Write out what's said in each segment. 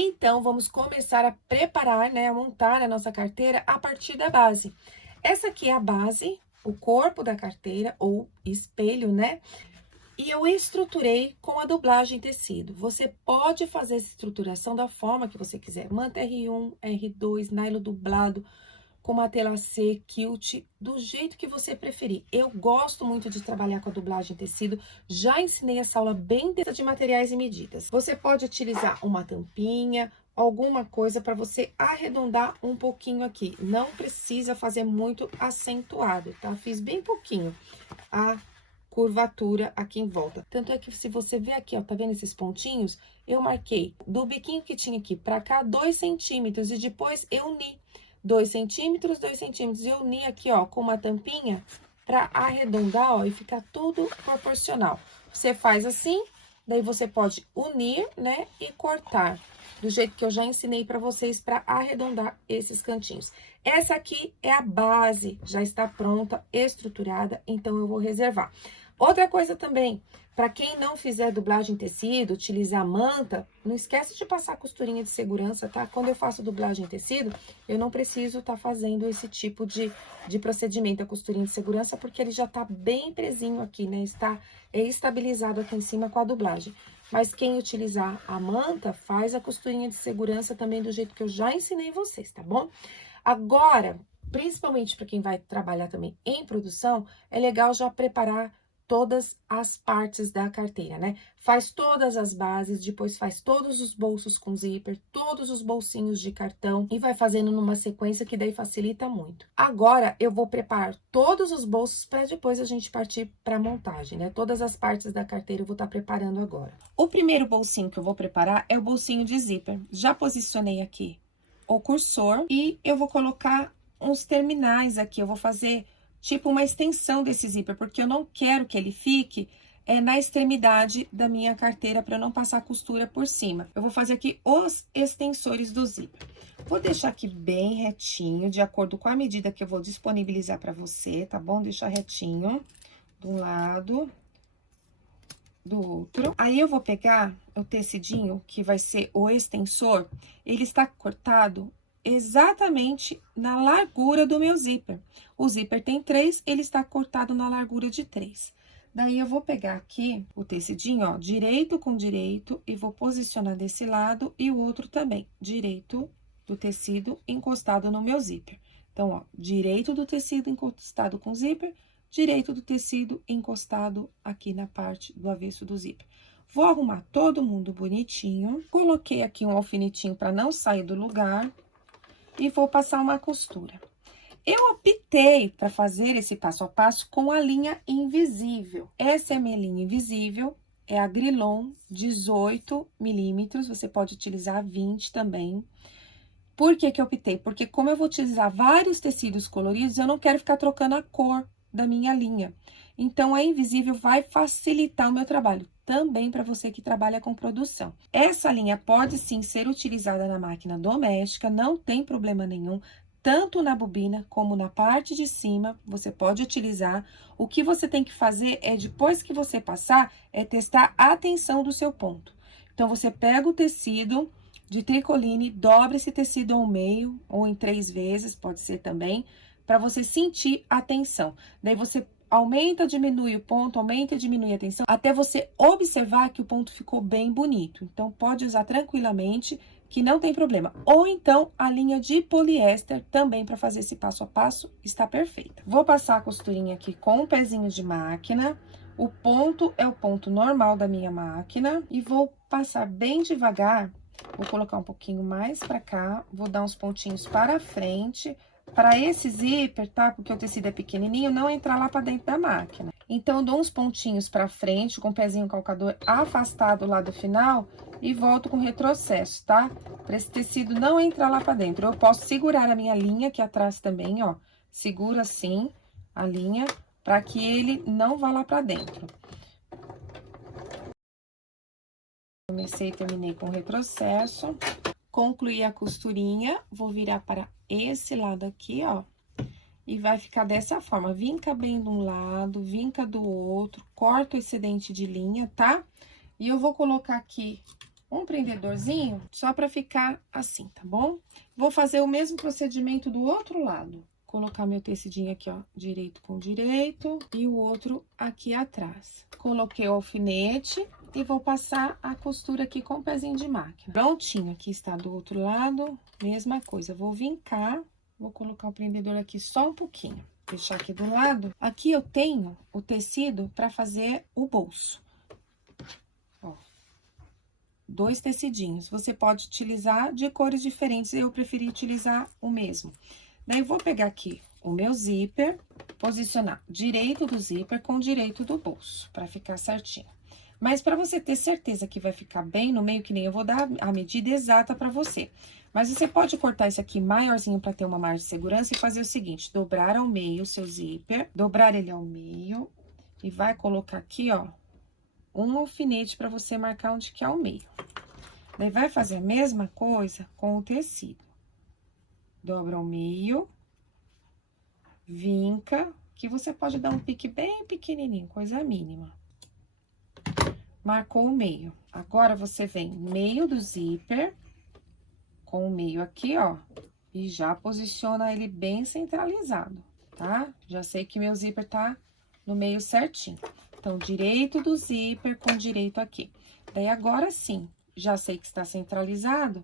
Então, vamos começar a preparar, né, a montar a nossa carteira a partir da base. Essa aqui é a base, o corpo da carteira, ou espelho, né? E eu estruturei com a dublagem tecido. Você pode fazer essa estruturação da forma que você quiser. Manta R1, R2, nylon dublado, com uma tela C, quilt, do jeito que você preferir. Eu gosto muito de trabalhar com a dublagem tecido, já ensinei essa aula bem dentro de materiais e medidas. Você pode utilizar uma tampinha, alguma coisa para você arredondar um pouquinho aqui. Não precisa fazer muito acentuado, tá? Fiz bem pouquinho a curvatura aqui em volta. Tanto é que se você ver aqui, ó, tá vendo esses pontinhos? Eu marquei do biquinho que tinha aqui pra cá 2 centímetros e depois eu uni 2 centímetros, 2 centímetros. E eu uni aqui, ó, com uma tampinha pra arredondar, ó, e ficar tudo proporcional. Você faz assim, daí você pode unir, né, e cortar. Do jeito que eu já ensinei pra vocês pra arredondar esses cantinhos. Essa aqui é a base, já está pronta, estruturada, então eu vou reservar. Outra coisa também, para quem não fizer dublagem em tecido, utilizar manta, não esquece de passar costurinha de segurança, tá? Quando eu faço dublagem em tecido, eu não preciso estar fazendo esse tipo de procedimento, a costurinha de segurança, porque ele já tá bem presinho aqui, né? Está estabilizado aqui em cima com a dublagem. Mas quem utilizar a manta, faz a costurinha de segurança também do jeito que eu já ensinei vocês, tá bom? Agora, principalmente para quem vai trabalhar também em produção, é legal já preparar todas as partes da carteira, né? Faz todas as bases, depois faz todos os bolsos com zíper, todos os bolsinhos de cartão e vai fazendo numa sequência que daí facilita muito. Agora, eu vou preparar todos os bolsos para depois a gente partir para a montagem, né? Todas as partes da carteira eu vou estar preparando agora. O primeiro bolsinho que eu vou preparar é o bolsinho de zíper. Já posicionei aqui o cursor e eu vou colocar uns terminais aqui, eu vou fazer tipo uma extensão desse zíper, porque eu não quero que ele fique na extremidade da minha carteira para não passar costura por cima. Eu vou fazer aqui os extensores do zíper. Vou deixar aqui bem retinho, de acordo com a medida que eu vou disponibilizar para você, tá bom? Deixar retinho de um lado, do outro. Aí, eu vou pegar o tecidinho, que vai ser o extensor, ele está cortado exatamente na largura do meu zíper. O zíper tem 3, ele está cortado na largura de 3. Daí, eu vou pegar aqui o tecidinho, ó, direito com direito, e vou posicionar desse lado e o outro também, direito do tecido encostado no meu zíper. Então, ó, direito do tecido encostado com zíper, direito do tecido encostado aqui na parte do avesso do zíper. Vou arrumar todo mundo bonitinho. Coloquei aqui um alfinetinho para não sair do lugar e vou passar uma costura. Eu optei para fazer esse passo a passo com a linha invisível. Essa é a minha linha invisível, é a Grilon 18 milímetros, você pode utilizar 20 também. Por que que eu optei? Porque como eu vou utilizar vários tecidos coloridos, eu não quero ficar trocando a cor da minha linha. Então, a invisível vai facilitar o meu trabalho, também para você que trabalha com produção. Essa linha pode sim ser utilizada na máquina doméstica, não tem problema nenhum, tanto na bobina como na parte de cima, você pode utilizar. O que você tem que fazer é, depois que você passar, é testar a tensão do seu ponto. Então, você pega o tecido de tricoline, dobra esse tecido ao meio, ou em 3 vezes, pode ser também, para você sentir a tensão. Daí, você aumenta, diminui o ponto, aumenta e diminui a tensão, até você observar que o ponto ficou bem bonito. Então, pode usar tranquilamente, que não tem problema. Ou então, a linha de poliéster, também para fazer esse passo a passo, está perfeita. Vou passar a costurinha aqui com um pezinho de máquina. O ponto é o ponto normal da minha máquina. E vou passar bem devagar. Vou colocar um pouquinho mais pra cá, vou dar uns pontinhos para frente, para esse zíper, tá? Porque o tecido é pequenininho, não entrar lá pra dentro da máquina. Então, eu dou uns pontinhos pra frente, com o pezinho calcador afastado lá do final, e volto com retrocesso, tá? Pra esse tecido não entrar lá pra dentro. Eu posso segurar a minha linha aqui atrás também, ó. Seguro assim a linha, pra que ele não vá lá pra dentro. Comecei e terminei com retrocesso. Concluí a costurinha, vou virar para esse lado aqui, ó. E vai ficar dessa forma, vinca bem de um lado, vinca do outro, corta o excedente de linha, tá? E eu vou colocar aqui um prendedorzinho só para ficar assim, tá bom? Vou fazer o mesmo procedimento do outro lado. Colocar meu tecidinho aqui, ó, direito com direito e o outro aqui atrás. Coloquei o alfinete e vou passar a costura aqui com o pezinho de máquina. Prontinho, aqui está do outro lado, mesma coisa. Vou vincar, vou colocar o prendedor aqui só um pouquinho. Deixar aqui do lado. Aqui eu tenho o tecido para fazer o bolso. Ó, 2 tecidinhos. Você pode utilizar de cores diferentes, eu preferi utilizar o mesmo. Daí, eu vou pegar aqui o meu zíper, posicionar direito do zíper com direito do bolso, para ficar certinho. Mas, para você ter certeza que vai ficar bem no meio, que nem eu vou dar a medida exata para você. Mas, você pode cortar isso aqui maiorzinho para ter uma margem de segurança e fazer o seguinte, dobrar ao meio o seu zíper, dobrar ele ao meio e vai colocar aqui, ó, um alfinete para você marcar onde que é o meio. Daí, vai fazer a mesma coisa com o tecido. Dobra ao meio, vinca, que você pode dar um pique bem pequenininho, coisa mínima. Marcou o meio. Agora, você vem meio do zíper, com o meio aqui, ó, e já posiciona ele bem centralizado, tá? Já sei que meu zíper tá no meio certinho. Então, direito do zíper com direito aqui. Daí, agora sim, já sei que está centralizado.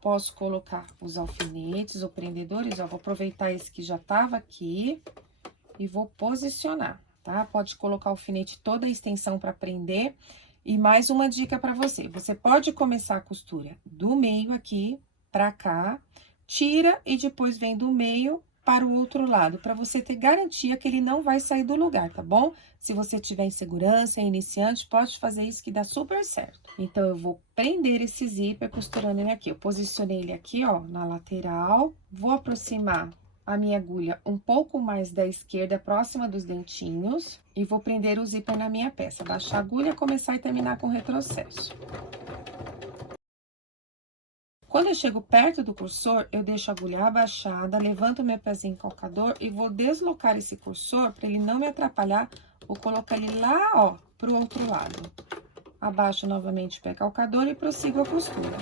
Posso colocar os alfinetes ou prendedores, ó, vou aproveitar esse que já tava aqui e vou posicionar, tá? Pode colocar o alfinete toda a extensão para prender. E mais uma dica para você, você pode começar a costura do meio aqui para cá, tira e depois vem do meio para o outro lado, para você ter garantia que ele não vai sair do lugar, tá bom? Se você tiver insegurança, é iniciante, pode fazer isso que dá super certo. Então, eu vou prender esse zíper costurando ele aqui. Eu posicionei ele aqui, ó, na lateral. Vou aproximar a minha agulha um pouco mais da esquerda, próxima dos dentinhos. E vou prender o zíper na minha peça. Baixar a agulha, começar e terminar com retrocesso. Quando eu chego perto do cursor, eu deixo a agulha abaixada, levanto meu pezinho calcador e vou deslocar esse cursor para ele não me atrapalhar. Vou colocar ele lá, ó, pro outro lado. Abaixo novamente o pé calcador e prossigo a costura.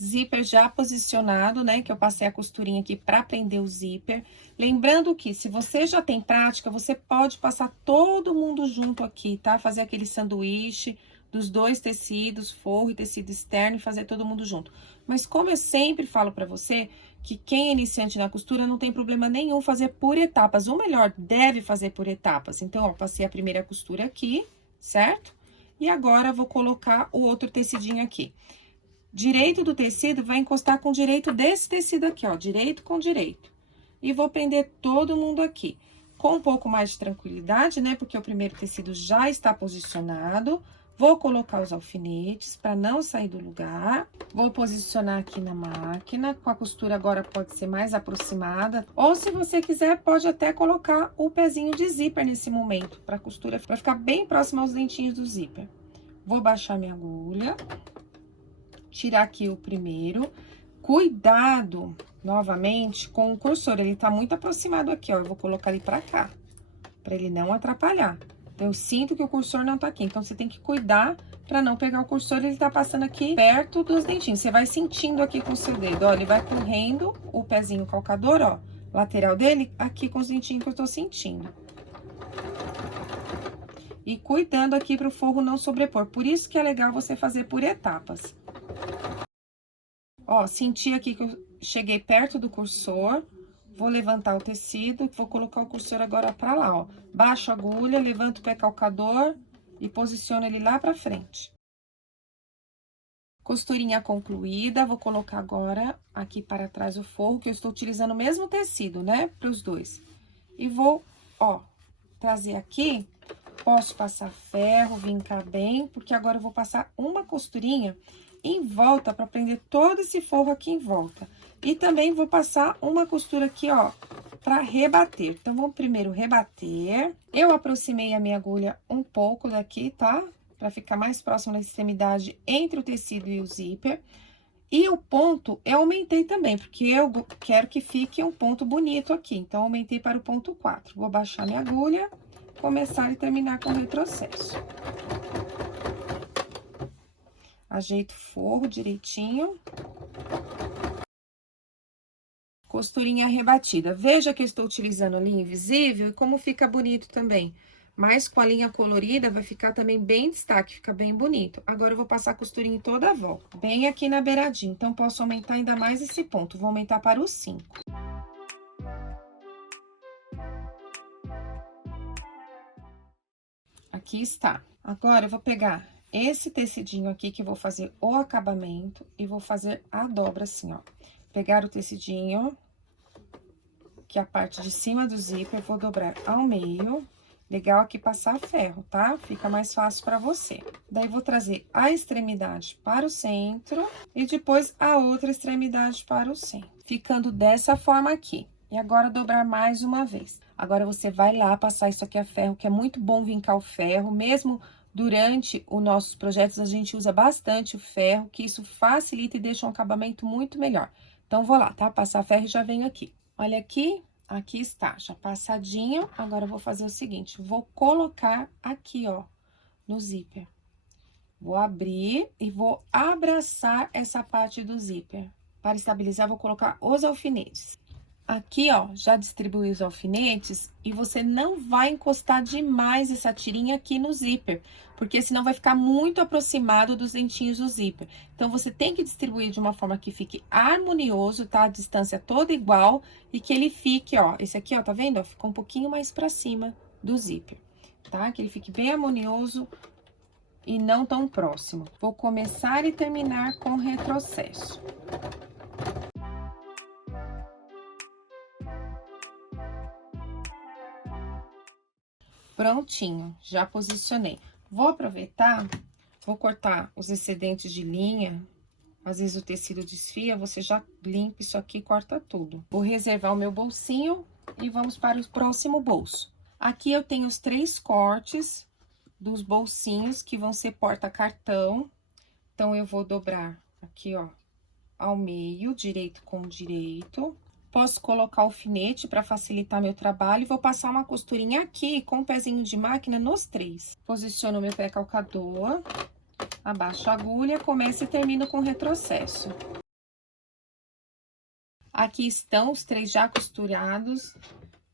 Zíper já posicionado, né? Que eu passei a costurinha aqui para prender o zíper. Lembrando que, se você já tem prática, você pode passar todo mundo junto aqui, tá? Fazer aquele sanduíche dos 2 tecidos, forro e tecido externo, e fazer todo mundo junto. Mas como eu sempre falo para você, que quem é iniciante na costura não tem problema nenhum fazer por etapas. Ou melhor, deve fazer por etapas. Então, ó, passei a primeira costura aqui, certo? E agora, vou colocar o outro tecidinho aqui. Direito do tecido vai encostar com direito desse tecido aqui, ó, direito com direito. E vou prender todo mundo aqui. Com um pouco mais de tranquilidade, né, porque o primeiro tecido já está posicionado. Vou colocar os alfinetes para não sair do lugar. Vou posicionar aqui na máquina, com a costura agora pode ser mais aproximada. Ou, se você quiser, pode até colocar o pezinho de zíper nesse momento, para a costura, para ficar bem próxima aos dentinhos do zíper. Vou baixar minha agulha. Tirar aqui o primeiro. Cuidado, novamente, com o cursor. Ele tá muito aproximado aqui, ó. Eu vou colocar ele pra cá, pra ele não atrapalhar. Então, eu sinto que o cursor não tá aqui. Então, você tem que cuidar pra não pegar o cursor. Ele tá passando aqui perto dos dentinhos. Você vai sentindo aqui com o seu dedo, ó. Ele vai correndo o pezinho calcador, ó. Lateral dele, aqui com os dentinhos que eu tô sentindo. E cuidando aqui pro forro não sobrepor. Por isso que é legal você fazer por etapas. Ó, senti aqui que eu cheguei perto do cursor, vou levantar o tecido, vou colocar o cursor agora pra lá, ó. Baixo a agulha, levanto o pé calcador e posiciono ele lá pra frente. Costurinha concluída, vou colocar agora aqui para trás o forro, que eu estou utilizando o mesmo tecido, né, pros dois. E vou, ó, trazer aqui, posso passar ferro, vincar bem, porque agora eu vou passar uma costurinha em volta para prender todo esse forro aqui em volta. E também vou passar uma costura aqui, ó, para rebater. Então, vamos primeiro rebater. Eu aproximei a minha agulha um pouco daqui, tá? Para ficar mais próximo da extremidade entre o tecido e o zíper. E o ponto eu aumentei também, porque eu quero que fique um ponto bonito aqui. Então, aumentei para o ponto 4. Vou baixar minha agulha, começar e terminar com o retrocesso. Ajeito o forro direitinho. Costurinha rebatida. Veja que eu estou utilizando a linha invisível e como fica bonito também. Mas com a linha colorida vai ficar também bem destaque, fica bem bonito. Agora eu vou passar a costurinha em toda a volta, bem aqui na beiradinha. Então, posso aumentar ainda mais esse ponto. Vou aumentar para os 5. Aqui está. Agora, eu vou pegar esse tecidinho aqui que eu vou fazer o acabamento e vou fazer a dobra assim, ó. Pegar o tecidinho, que é a parte de cima do zíper, vou dobrar ao meio. Legal aqui passar ferro, tá? Fica mais fácil pra você. Daí, vou trazer a extremidade para o centro e depois a outra extremidade para o centro. Ficando dessa forma aqui. E agora, dobrar mais uma vez. Agora, você vai lá passar isso aqui a ferro, que é muito bom vincar o ferro. Mesmo durante os nossos projetos, a gente usa bastante o ferro, que isso facilita e deixa um acabamento muito melhor. Então, vou lá, tá? Passar ferro e já venho aqui. Olha aqui. Aqui está, já passadinho. Agora, eu vou fazer o seguinte, vou colocar aqui, ó, no zíper. Vou abrir e vou abraçar essa parte do zíper. Para estabilizar, vou colocar os alfinetes. Aqui, ó, já distribuí os alfinetes e você não vai encostar demais essa tirinha aqui no zíper, porque senão vai ficar muito aproximado dos dentinhos do zíper. Então, você tem que distribuir de uma forma que fique harmonioso, tá? A distância toda igual e que ele fique, ó, esse aqui, ó, tá vendo? Ó, ficou um pouquinho mais pra cima do zíper, tá? Que ele fique bem harmonioso e não tão próximo. Vou começar e terminar com retrocesso. Prontinho, já posicionei. Vou aproveitar, vou cortar os excedentes de linha. Às vezes o tecido desfia, você já limpa isso aqui e corta tudo. Vou reservar o meu bolsinho e vamos para o próximo bolso. Aqui eu tenho os 3 cortes dos bolsinhos que vão ser porta-cartão. Então, eu vou dobrar aqui, ó, ao meio, direito com direito. Posso colocar alfinete para facilitar meu trabalho e vou passar uma costurinha aqui com o pezinho de máquina nos 3. Posiciono meu pé calcador, abaixo a agulha, começo e termino com retrocesso. Aqui estão os 3 já costurados.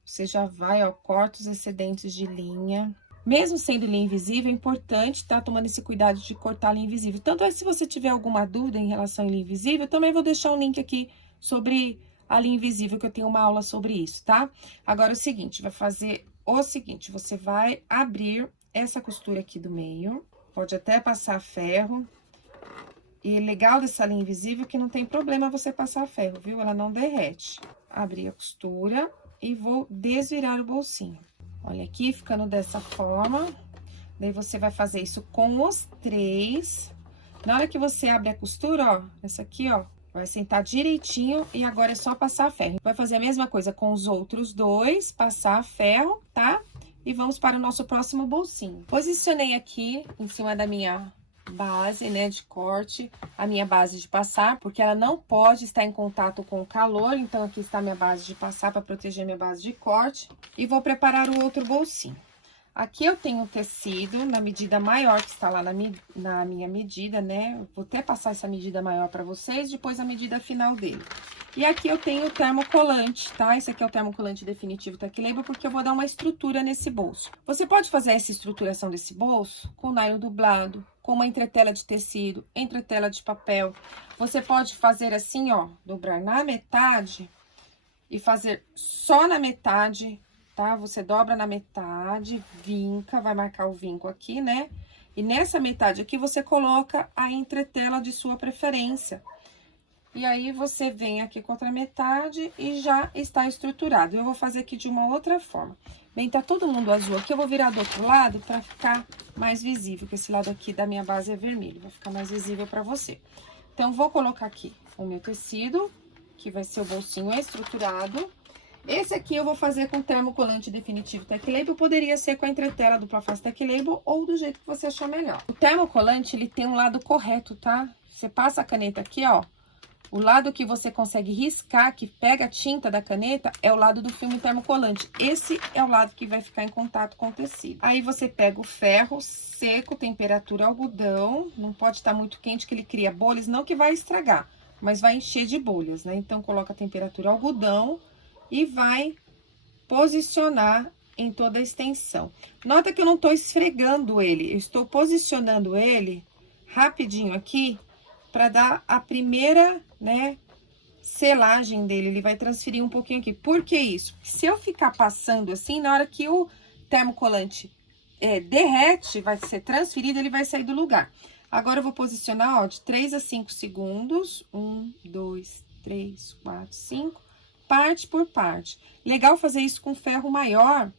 Você já vai, ó, corta os excedentes de linha. Mesmo sendo linha invisível, é importante estar tomando esse cuidado de cortar a linha invisível. Tanto é que se você tiver alguma dúvida em relação à linha invisível, também vou deixar um link aqui sobre a linha invisível, que eu tenho uma aula sobre isso, tá? Agora, é o seguinte, vai fazer o seguinte, você vai abrir essa costura aqui do meio, pode até passar ferro. E legal dessa linha invisível é que não tem problema você passar ferro, viu? Ela não derrete. Abri a costura e vou desvirar o bolsinho. Olha aqui, ficando dessa forma. Daí, você vai fazer isso com os 3. Na hora que você abre a costura, ó, essa aqui, ó, vai sentar direitinho e agora é só passar ferro. Vai fazer a mesma coisa com os outros 2, passar ferro, tá? E vamos para o nosso próximo bolsinho. Posicionei aqui em cima da minha base, né, de corte, a minha base de passar, porque ela não pode estar em contato com o calor. Então, aqui está a minha base de passar para proteger minha base de corte. E vou preparar o outro bolsinho. Aqui eu tenho um tecido na medida maior, que está lá na minha medida, né? Vou até passar essa medida maior para vocês, depois a medida final dele. E aqui eu tenho o termocolante, tá? Esse aqui é o termocolante definitivo Tech Label, porque eu vou dar uma estrutura nesse bolso. Você pode fazer essa estruturação desse bolso com nylon dublado, com uma entretela de tecido, entretela de papel. Você pode fazer assim, ó, dobrar na metade e fazer só na metade, tá? Você dobra na metade, vinca, vai marcar o vinco aqui, né? E nessa metade aqui, você coloca a entretela de sua preferência. E aí, você vem aqui com a outra metade e já está estruturado. Eu vou fazer aqui de uma outra forma. Bem, tá todo mundo azul aqui, eu vou virar do outro lado pra ficar mais visível, porque esse lado aqui da minha base é vermelho, vai ficar mais visível pra você. Então, vou colocar aqui o meu tecido, que vai ser o bolsinho estruturado. Esse aqui eu vou fazer com termocolante definitivo Tech Label, poderia ser com a entretela do Plafaz Tech Label ou do jeito que você achar melhor. O termocolante, ele tem um lado correto, tá? Você passa a caneta aqui, ó, O lado que você consegue riscar, que pega a tinta da caneta, é o lado do filme termocolante. Esse é o lado que vai ficar em contato com o tecido. Aí, você pega o ferro seco, temperatura algodão. Não pode estar muito quente, que ele cria bolhas, não que vai estragar, mas vai encher de bolhas, né? Então, coloca a temperatura algodão e vai posicionar em toda a extensão. Nota que eu não tô esfregando ele, eu estou posicionando ele rapidinho aqui, para dar a primeira, né, selagem dele. Ele vai transferir um pouquinho aqui. Por que isso? Se eu ficar passando assim, na hora que o termocolante derrete, vai ser transferido, ele vai sair do lugar. Agora, eu vou posicionar, ó, de 3 a 5 segundos. 1, 2, 3, 4, 5. Parte por parte. Legal fazer isso com ferro maior,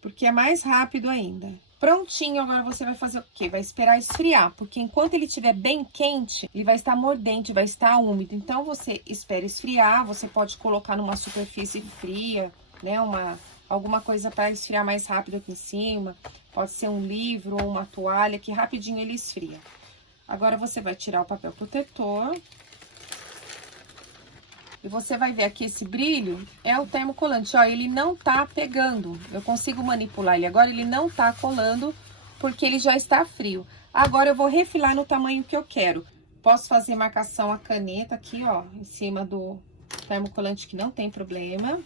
porque é mais rápido ainda. Prontinho, agora você vai fazer o quê? Vai esperar esfriar, porque enquanto ele estiver bem quente, ele vai estar mordente, vai estar úmido. Então, você espera esfriar, você pode colocar numa superfície fria, né? Alguma coisa para esfriar mais rápido aqui em cima. Pode ser um livro ou uma toalha, que rapidinho ele esfria. Agora, você vai tirar o papel protetor. E você vai ver aqui esse brilho, é o termocolante, ó, ele não tá pegando. Eu consigo manipular ele agora, ele não tá colando, porque ele já está frio. Agora, eu vou refilar no tamanho que eu quero. Posso fazer marcação a caneta aqui, ó, em cima do termocolante, que não tem problema.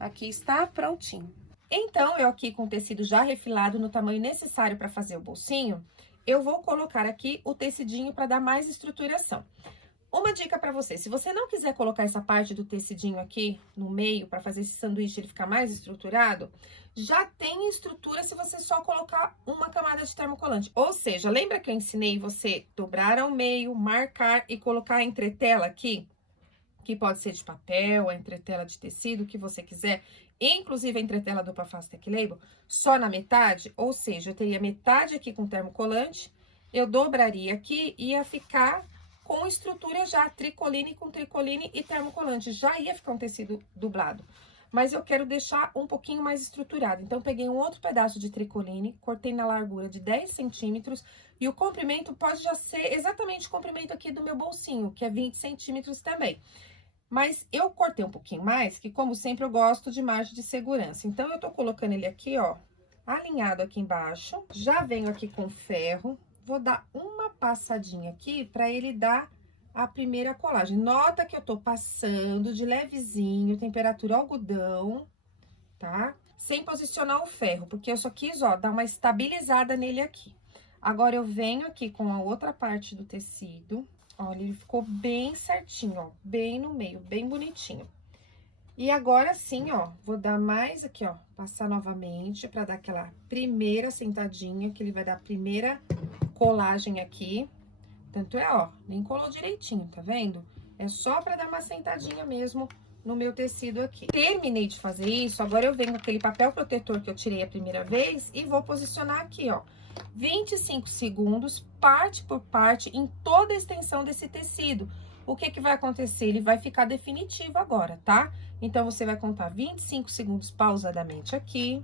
Aqui está prontinho. Então, eu aqui com o tecido já refilado no tamanho necessário para fazer o bolsinho, eu vou colocar aqui o tecidinho para dar mais estruturação. Uma dica para você, se você não quiser colocar essa parte do tecidinho aqui no meio para fazer esse sanduíche ele ficar mais estruturado, já tem estrutura se você só colocar uma camada de termocolante. Ou seja, lembra que eu ensinei você dobrar ao meio, marcar e colocar a entretela aqui? Que pode ser de papel, a entretela de tecido, o que você quiser. Inclusive a entretela dupla face Tech Label, só na metade, ou seja, eu teria metade aqui com termocolante, eu dobraria aqui e ia ficar com estrutura já, tricoline com tricoline e termocolante, já ia ficar um tecido dublado. Mas eu quero deixar um pouquinho mais estruturado, então peguei um outro pedaço de tricoline, cortei na largura de 10 centímetros, e o comprimento pode já ser exatamente o comprimento aqui do meu bolsinho, que é 20 centímetros também. Mas eu cortei um pouquinho mais, que como sempre eu gosto de margem de segurança. Então, eu tô colocando ele aqui, ó, alinhado aqui embaixo. Já venho aqui com ferro, vou dar uma passadinha aqui pra ele dar a primeira colagem. Nota que eu tô passando de levezinho, temperatura algodão, tá? Sem posicionar o ferro, porque eu só quis, ó, dar uma estabilizada nele aqui. Agora, eu venho aqui com a outra parte do tecido. Olha, ele ficou bem certinho, ó, bem no meio, bem bonitinho. E agora sim, ó, vou dar mais aqui, ó, passar novamente pra dar aquela primeira sentadinha, que ele vai dar a primeira colagem aqui. Tanto é, ó, nem colou direitinho, tá vendo? É só pra dar uma sentadinha mesmo no meu tecido aqui. Terminei de fazer isso, agora eu venho com aquele papel protetor que eu tirei a primeira vez e vou posicionar aqui, ó. 25 segundos, parte por parte, em toda a extensão desse tecido. O que que vai acontecer? Ele vai ficar definitivo agora, tá? Então, você vai contar 25 segundos pausadamente aqui.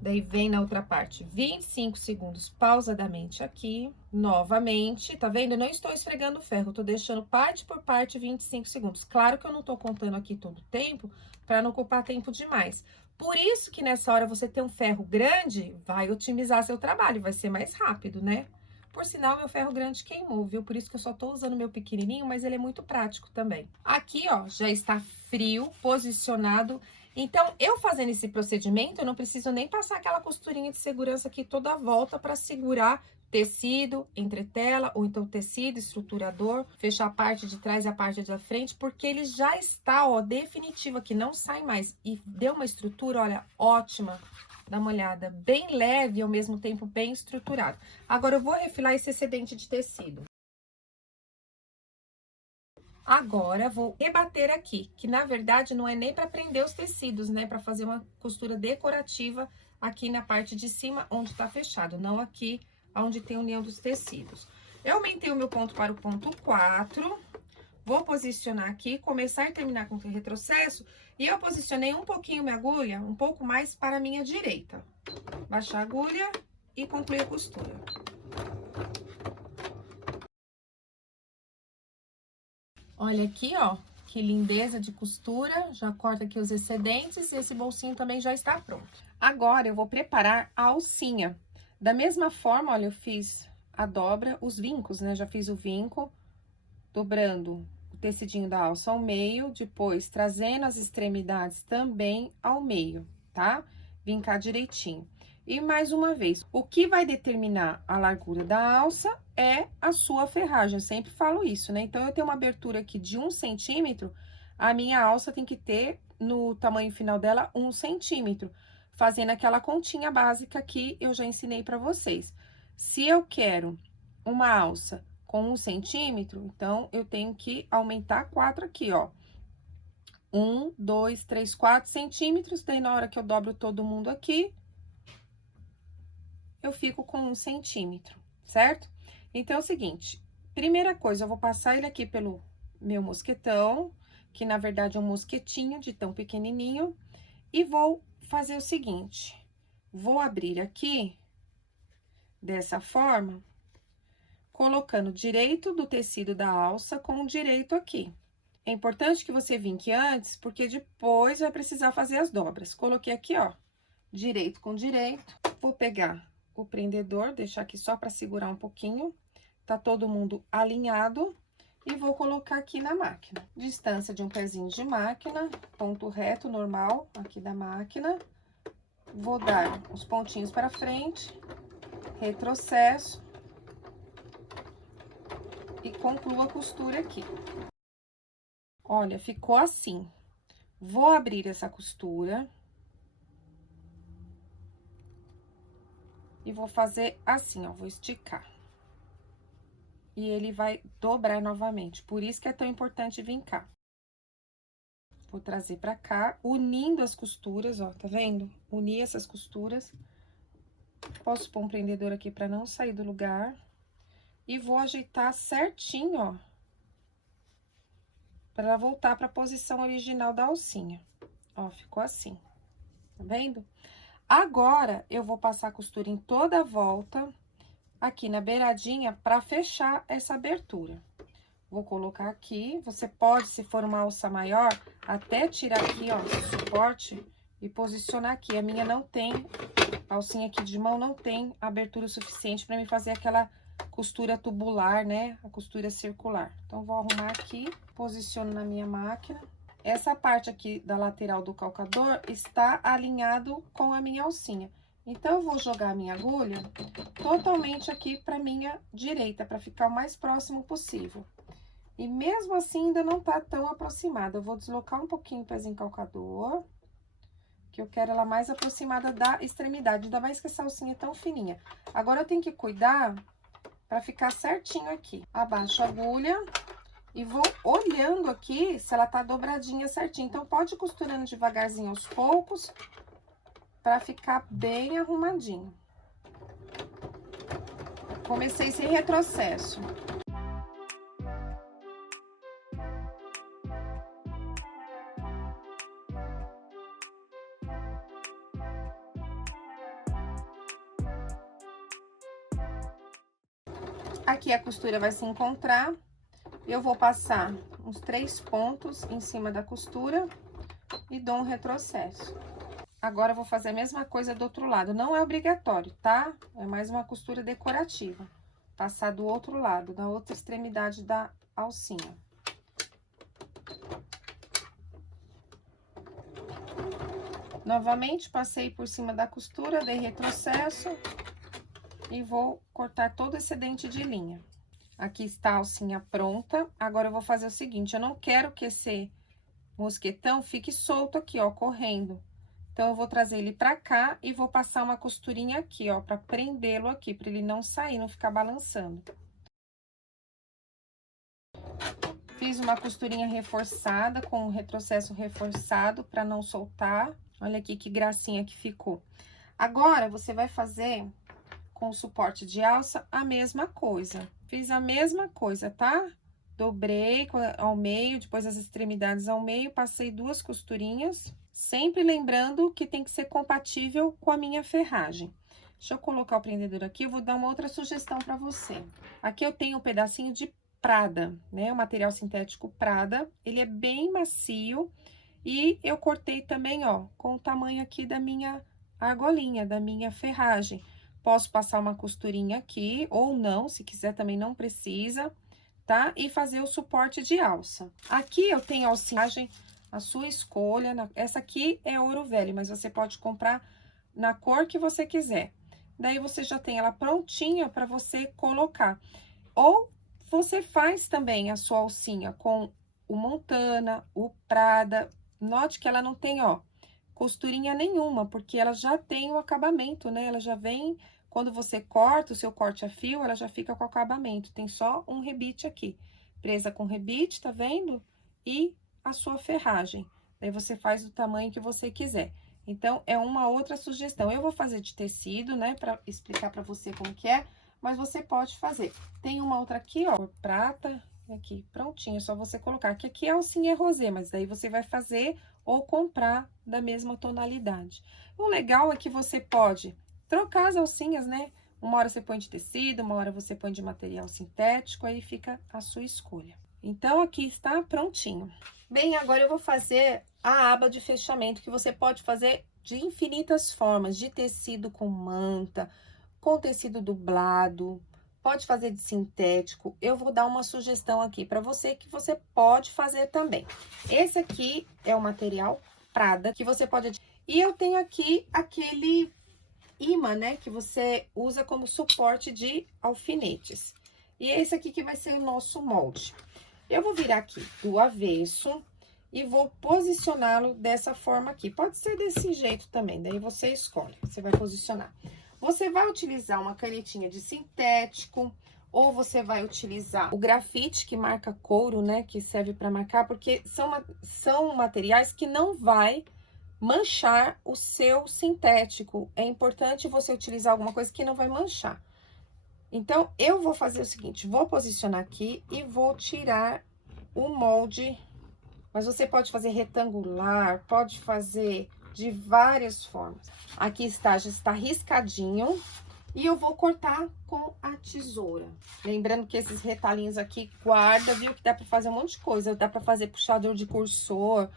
Daí, vem na outra parte, 25 segundos pausadamente aqui. Novamente, tá vendo? Eu não estou esfregando o ferro, tô deixando parte por parte 25 segundos. Claro que eu não tô contando aqui todo o tempo, para não ocupar tempo demais. Por isso que nessa hora você ter um ferro grande, vai otimizar seu trabalho, vai ser mais rápido, né? Por sinal, meu ferro grande queimou, viu? Por isso que eu só tô usando meu pequenininho, mas ele é muito prático também. Aqui, ó, já está frio, posicionado. Então, eu fazendo esse procedimento, eu não preciso nem passar aquela costurinha de segurança aqui toda a volta para segurar tecido, entretela, ou então tecido, estruturador, fechar a parte de trás e a parte da frente, porque ele já está, ó, definitivo aqui, não sai mais. E deu uma estrutura, olha, ótima. Dá uma olhada, bem leve e ao mesmo tempo bem estruturado. Agora, eu vou refilar esse excedente de tecido. Agora, vou rebater aqui, que na verdade não é nem para prender os tecidos, né? Para fazer uma costura decorativa aqui na parte de cima, onde tá fechado, não aqui onde tem a união dos tecidos. Eu aumentei o meu ponto para o ponto 4, vou posicionar aqui, começar e terminar com o retrocesso, e eu posicionei um pouquinho minha agulha, um pouco mais para a minha direita. Baixar a agulha e concluir a costura. Olha aqui, ó, que lindeza de costura. Já corta aqui os excedentes e esse bolsinho também já está pronto. Agora, eu vou preparar a alcinha. Da mesma forma, olha, eu fiz a dobra, os vincos, né? Já fiz o vinco, dobrando o tecidinho da alça ao meio, depois trazendo as extremidades também ao meio, tá? Vincar direitinho. E mais uma vez, o que vai determinar a largura da alça é a sua ferragem, eu sempre falo isso, né? Então, eu tenho uma abertura aqui de 1 centímetro, a minha alça tem que ter, no tamanho final dela, 1 centímetro, fazendo aquela continha básica que eu já ensinei pra vocês. Se eu quero uma alça com 1 centímetro, então, eu tenho que aumentar 4 aqui, ó. 1, 2, 3, 4 centímetros, daí na hora que eu dobro todo mundo aqui, eu fico com 1 centímetro, certo? Então, é o seguinte, primeira coisa, eu vou passar ele aqui pelo meu mosquetão, que na verdade é um mosquetinho de tão pequenininho, e vou fazer o seguinte, vou abrir aqui, dessa forma, colocando direito do tecido da alça com o direito aqui. É importante que você vinque antes, porque depois vai precisar fazer as dobras. Coloquei aqui, ó, direito com direito. Vou pegar o prendedor, deixar aqui só para segurar um pouquinho. Tá todo mundo alinhado. E vou colocar aqui na máquina. Distância de um pezinho de máquina, ponto reto normal aqui da máquina. Vou dar os pontinhos para frente, retrocesso. E concluo a costura aqui. Olha, ficou assim. Vou abrir essa costura. E vou fazer assim, ó, vou esticar. E ele vai dobrar novamente, por isso que é tão importante vincar. Vou trazer pra cá, unindo as costuras, ó, tá vendo? Unir essas costuras. Posso pôr um prendedor aqui pra não sair do lugar. E vou ajeitar certinho, ó. Pra ela voltar pra posição original da alcinha. Ó, ficou assim, tá vendo? Agora, eu vou passar a costura em toda a volta, aqui na beiradinha, pra fechar essa abertura. Vou colocar aqui, você pode, se for uma alça maior, até tirar aqui, ó, esse suporte e posicionar aqui. A minha não tem, a alcinha aqui de mão não tem abertura suficiente pra mim fazer aquela costura tubular, né? A costura circular. Então, vou arrumar aqui, posiciono na minha máquina. Essa parte aqui da lateral do calcador está alinhado com a minha alcinha. Então, eu vou jogar a minha agulha totalmente aqui pra minha direita, pra ficar o mais próximo possível. E mesmo assim, ainda não tá tão aproximada. Eu vou deslocar um pouquinho o pezinho calcador, que eu quero ela mais aproximada da extremidade, ainda mais que essa alcinha é tão fininha. Agora, eu tenho que cuidar pra ficar certinho aqui. Abaixo a agulha e vou olhando aqui se ela tá dobradinha certinho. Então, pode ir costurando devagarzinho aos poucos, pra ficar bem arrumadinho. Comecei sem retrocesso. Aqui a costura vai se encontrar, eu vou passar uns 3 pontos em cima da costura e dou um retrocesso. Agora, eu vou fazer a mesma coisa do outro lado, não é obrigatório, tá? É mais uma costura decorativa. Passar do outro lado, da outra extremidade da alcinha. Novamente, passei por cima da costura, dei retrocesso. E vou cortar todo excedente de linha. Aqui está a alcinha pronta. Agora, eu vou fazer o seguinte, eu não quero que esse mosquetão fique solto aqui, ó, correndo. Então, eu vou trazer ele pra cá e vou passar uma costurinha aqui, ó, pra prendê-lo aqui, pra ele não sair, não ficar balançando. Fiz uma costurinha reforçada, com um retrocesso reforçado, pra não soltar. Olha aqui que gracinha que ficou. Agora, você vai fazer com o suporte de alça, a mesma coisa. Fiz a mesma coisa, tá? Dobrei ao meio, depois as extremidades ao meio, passei 2 costurinhas, sempre lembrando que tem que ser compatível com a minha ferragem. Deixa eu colocar o prendedor aqui, eu vou dar uma outra sugestão pra você. Aqui eu tenho um pedacinho de Prada, né? O material sintético Prada, ele é bem macio e eu cortei também, ó, com o tamanho aqui da minha argolinha, da minha ferragem. Posso passar uma costurinha aqui, ou não, se quiser também não precisa, tá? E fazer o suporte de alça. Aqui eu tenho alcinagem, a sua escolha. Essa aqui é ouro velho, mas você pode comprar na cor que você quiser. Daí, você já tem ela prontinha para você colocar. Ou você faz também a sua alcinha com o Montana, o Prada. Note que ela não tem, ó, costurinha nenhuma, porque ela já tem o acabamento, né? Ela já vem, quando você corta o seu corte a fio, ela já fica com acabamento. Tem só um rebite aqui, presa com rebite, tá vendo? E a sua ferragem. Daí, você faz do tamanho que você quiser. Então, é uma outra sugestão. Eu vou fazer de tecido, né, pra explicar pra você como que é, mas você pode fazer. Tem uma outra aqui, ó, prata, aqui, prontinho, é só você colocar. Que aqui é alcinha rosé, mas daí você vai fazer ou comprar da mesma tonalidade. O legal é que você pode trocar as alcinhas, né? Uma hora você põe de tecido, uma hora você põe de material sintético, aí fica a sua escolha. Então, aqui está prontinho. Bem, agora eu vou fazer a aba de fechamento, que você pode fazer de infinitas formas, de tecido com manta, com tecido dublado, pode fazer de sintético. Eu vou dar uma sugestão aqui para você, que você pode fazer também. Esse aqui é o material Prada, que você pode... E eu tenho aqui aquele imã, né, que você usa como suporte de alfinetes. E esse aqui que vai ser o nosso molde. Eu vou virar aqui do avesso e vou posicioná-lo dessa forma aqui. Pode ser desse jeito também, daí você escolhe, você vai posicionar. Você vai utilizar uma canetinha de sintético, ou você vai utilizar o grafite, que marca couro, né, que serve para marcar, porque são materiais que não vai manchar o seu sintético. É importante você utilizar alguma coisa que não vai manchar. Então, eu vou fazer o seguinte, vou posicionar aqui e vou tirar o molde, mas você pode fazer retangular, pode fazer de várias formas. Aqui está, já está riscadinho, e eu vou cortar com a tesoura. Lembrando que esses retalhinhos aqui guarda, viu? Que dá pra fazer um monte de coisa, dá pra fazer puxador de cursor,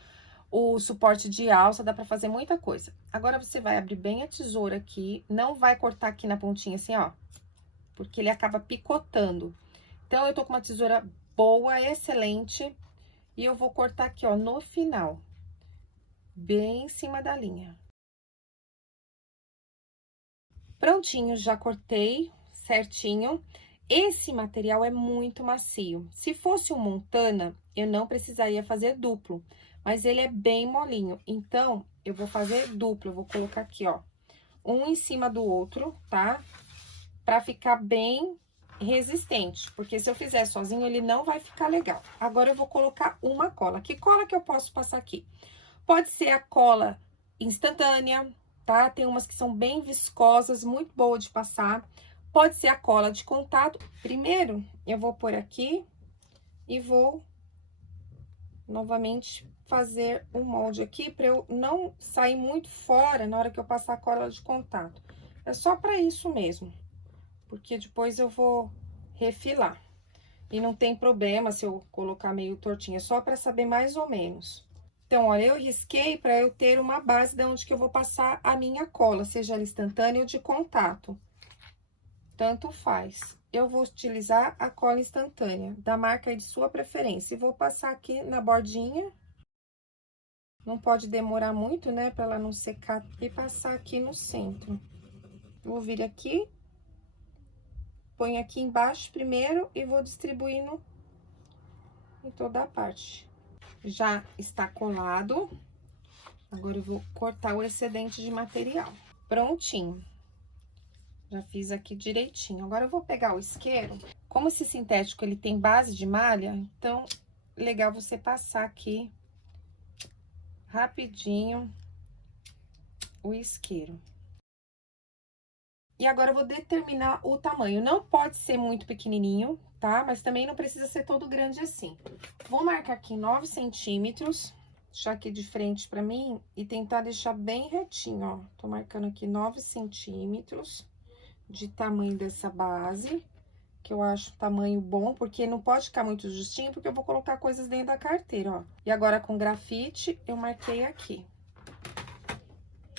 o suporte de alça, dá pra fazer muita coisa. Agora, você vai abrir bem a tesoura aqui, não vai cortar aqui na pontinha assim, ó, porque ele acaba picotando. Então, eu tô com uma tesoura boa, excelente, e eu vou cortar aqui, ó, no final, bem em cima da linha. Prontinho, já cortei certinho. Esse material é muito macio. Se fosse um Montana, eu não precisaria fazer duplo, mas ele é bem molinho. Então, eu vou fazer duplo, eu vou colocar aqui, ó, um em cima do outro, tá? Pra ficar bem resistente, porque se eu fizer sozinho, ele não vai ficar legal. Agora, eu vou colocar uma cola. Que cola que eu posso passar aqui? Pode ser a cola instantânea, tá? Tem umas que são bem viscosas, muito boa de passar. Pode ser a cola de contato. Primeiro, eu vou pôr aqui e vou novamente fazer um molde aqui, para eu não sair muito fora na hora que eu passar a cola de contato. É só para isso mesmo, porque depois eu vou refilar. E não tem problema se eu colocar meio tortinha, é só para saber mais ou menos. Então, olha, eu risquei para eu ter uma base de onde que eu vou passar a minha cola, seja ela instantânea ou de contato. Tanto faz. Eu vou utilizar a cola instantânea, da marca aí de sua preferência. E vou passar aqui na bordinha. Não pode demorar muito, né, para ela não secar. E passar aqui no centro. Vou vir aqui. Ponho aqui embaixo primeiro e vou distribuindo em toda a parte. Já está colado. Agora, eu vou cortar o excedente de material. Prontinho. Já fiz aqui direitinho. Agora, eu vou pegar o isqueiro. Como esse sintético, ele tem base de malha, então, legal você passar aqui rapidinho o isqueiro. E agora, eu vou determinar o tamanho. Não pode ser muito pequenininho, tá? Mas também não precisa ser todo grande assim. Vou marcar aqui 9 centímetros, deixar aqui de frente pra mim e tentar deixar bem retinho, ó. Tô marcando aqui 9 centímetros de tamanho dessa base. que eu acho tamanho bom, porque não pode ficar muito justinho, porque eu vou colocar coisas dentro da carteira, ó. E agora, com grafite, eu marquei aqui.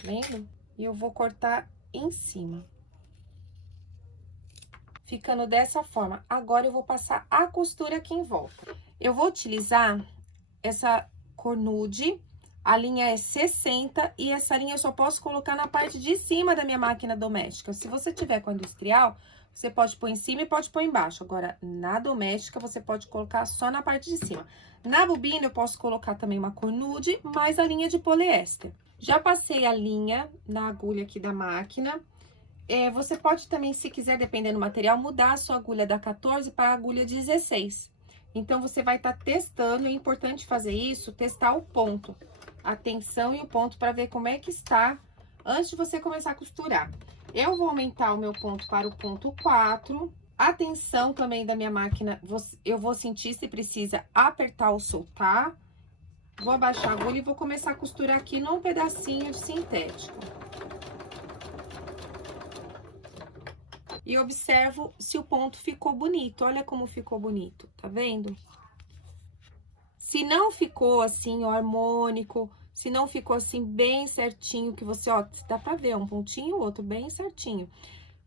Vendo? E eu vou cortar em cima. Ficando dessa forma. Agora, eu vou passar a costura aqui em volta. Eu vou utilizar essa cor nude, a linha é 60 e essa linha eu só posso colocar na parte de cima da minha máquina doméstica. Se você tiver com a industrial, você pode pôr em cima e pode pôr embaixo. Agora, na doméstica, você pode colocar só na parte de cima. Na bobina, eu posso colocar também uma cor nude, mais a linha de poliéster. Já passei a linha na agulha aqui da máquina. Você pode também, se quiser, dependendo do material, mudar a sua agulha da 14 para a agulha 16. Então, você vai estar testando, é importante fazer isso, testar o ponto, a tensão e o ponto para ver como é que está antes de você começar a costurar. Eu vou aumentar o meu ponto para o ponto 4. A tensão também da minha máquina, eu vou sentir se precisa apertar ou soltar. Vou abaixar a agulha e vou começar a costurar aqui num pedacinho de sintético. E observo se o ponto ficou bonito. Olha como ficou bonito, tá vendo? Se não ficou assim, ó, harmônico, se não ficou assim bem certinho, que você, ó, dá pra ver um pontinho e o outro bem certinho.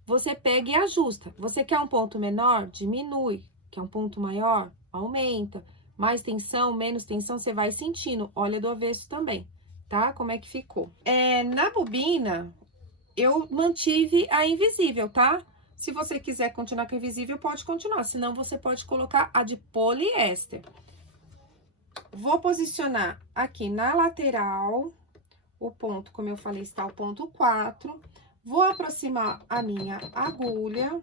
Você pega e ajusta. Você quer um ponto menor? Diminui. Quer um ponto maior? Aumenta. Mais tensão, menos tensão, você vai sentindo. Olha do avesso também, tá? Como é que ficou. Na bobina, eu mantive a invisível, tá? Se você quiser continuar com a invisível, pode continuar. Senão, você pode colocar a de poliéster. Vou posicionar aqui na lateral, o ponto, como eu falei, está o ponto 4. Vou aproximar a minha agulha